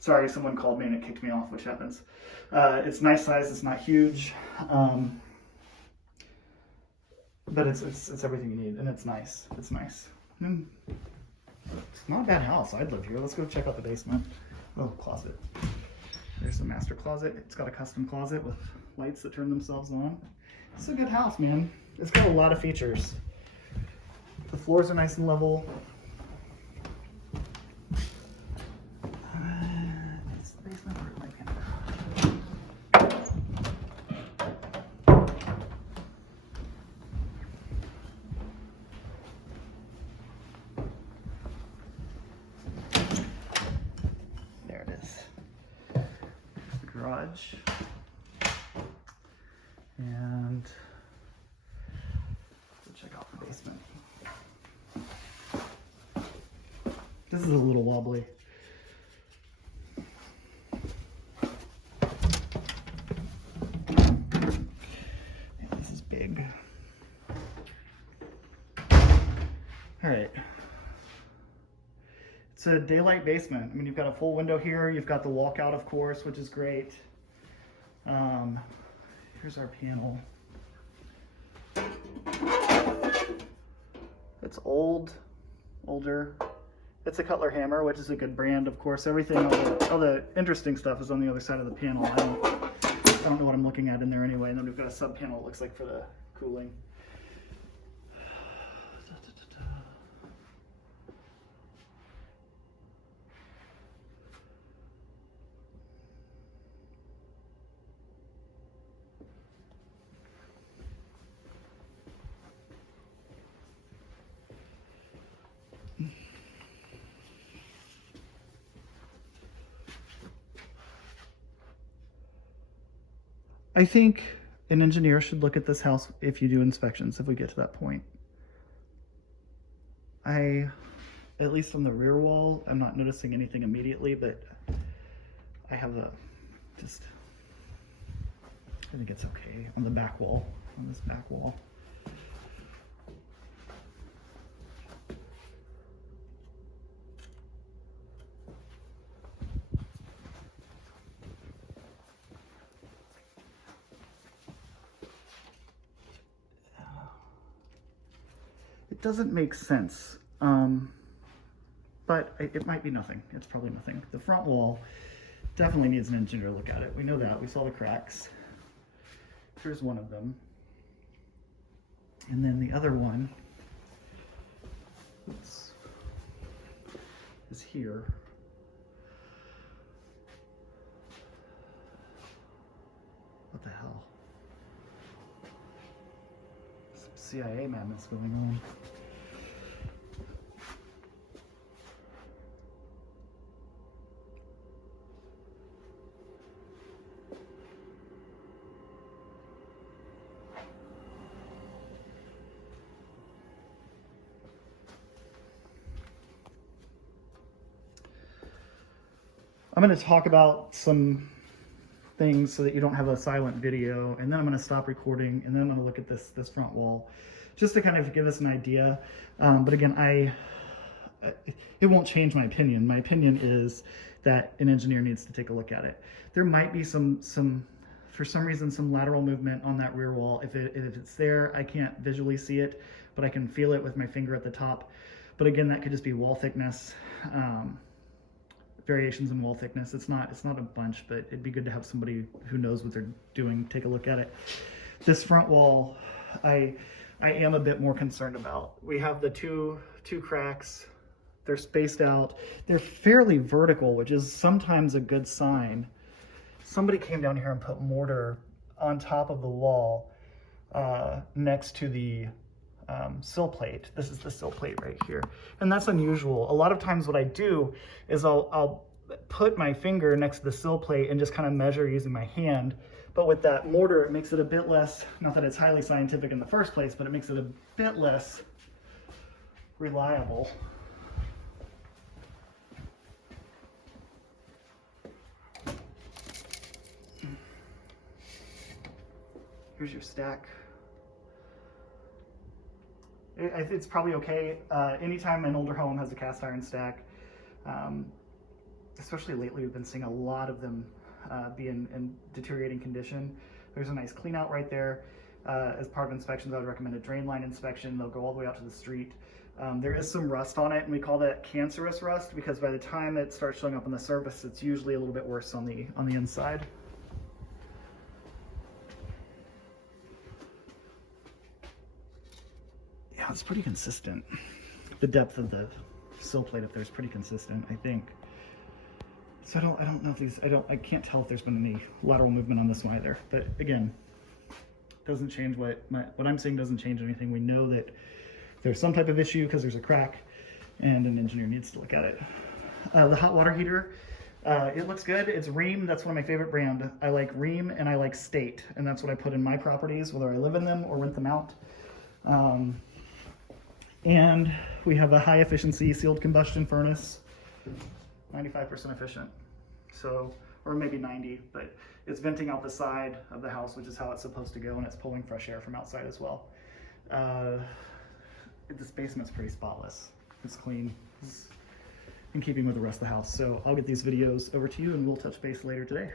Sorry, someone called me and it kicked me off, which happens. It's nice size. It's not huge, but it's everything you need, and it's nice. It's nice. It's not a bad house. I'd live here. Let's go check out the basement. Oh, closet. There's the master closet. It's got a custom closet with lights that turn themselves on. It's a good house, man. It's got a lot of features. The floors are nice and level. It's the basement or it might be in there it is. There's the garage. And let's check out the basement. This is a little wobbly. Yeah, this is big. All right. It's a daylight basement. I mean, you've got a full window here. You've got the walkout, of course, which is great. Here's our panel. It's older. It's a Cutler hammer, which is a good brand, of course. Everything, all the interesting stuff is on the other side of the panel. I don't know what I'm looking at in there anyway. And then we've got a sub panel, it looks like, for the cooling. I think an engineer should look at this house if you do inspections, if we get to that point. At least on the rear wall, I'm not noticing anything immediately, but I have I think it's okay on the back wall, on this back wall. It doesn't make sense, but it might be nothing. It's probably nothing. The front wall definitely needs an engineer to look at it. We know that. We saw the cracks. Here's one of them. And then the other one is here. What the hell? Some CIA madness going on. I'm going to talk about some things so that you don't have a silent video, and then I'm going to stop recording, and then I'm going to look at this front wall just to kind of give us an idea. But again, it won't change my opinion. My opinion is that an engineer needs to take a look at it. There might be some for some reason, some lateral movement on that rear wall. If it's there, I can't visually see it, but I can feel it with my finger at the top. But again, that could just be wall thickness. Variations in wall thickness. It's not a bunch, but it'd be good to have somebody who knows what they're doing take a look at it. This front wall, I am a bit more concerned about. We have the two cracks. They're spaced out. They're fairly vertical, which is sometimes a good sign. Somebody came down here and put mortar on top of the wall next to the sill plate. This is the sill plate right here. And that's unusual. A lot of times what I do is I'll put my finger next to the sill plate and just kind of measure using my hand. But with that mortar, it makes it a bit less, not that it's highly scientific in the first place, but it makes it a bit less reliable. Here's your stack. It's probably okay. Anytime an older home has a cast iron stack, especially lately, we've been seeing a lot of them be in deteriorating condition. There's a nice clean out right there. As part of inspections, I would recommend a drain line inspection. They'll go all the way out to the street. There is some rust on it, and we call that cancerous rust because by the time it starts showing up on the surface, it's usually a little bit worse on the inside. Yeah, it's pretty consistent. The depth of the sill plate up there is pretty consistent, I think. So I don't know if these, I can't tell if there's been any lateral movement on this one either. But again, doesn't change what I'm saying doesn't change anything. We know that there's some type of issue because there's a crack and an engineer needs to look at it. The hot water heater, it looks good. It's Rheem. That's one of my favorite brand. I like Rheem and I like State, and that's what I put in my properties, whether I live in them or rent them out. And we have a high efficiency sealed combustion furnace, 95% efficient. So, or maybe 90, but it's venting out the side of the house, which is how it's supposed to go, and it's pulling fresh air from outside as well. This basement's pretty spotless. It's clean. It's in keeping with the rest of the house. So I'll get these videos over to you and we'll touch base later today.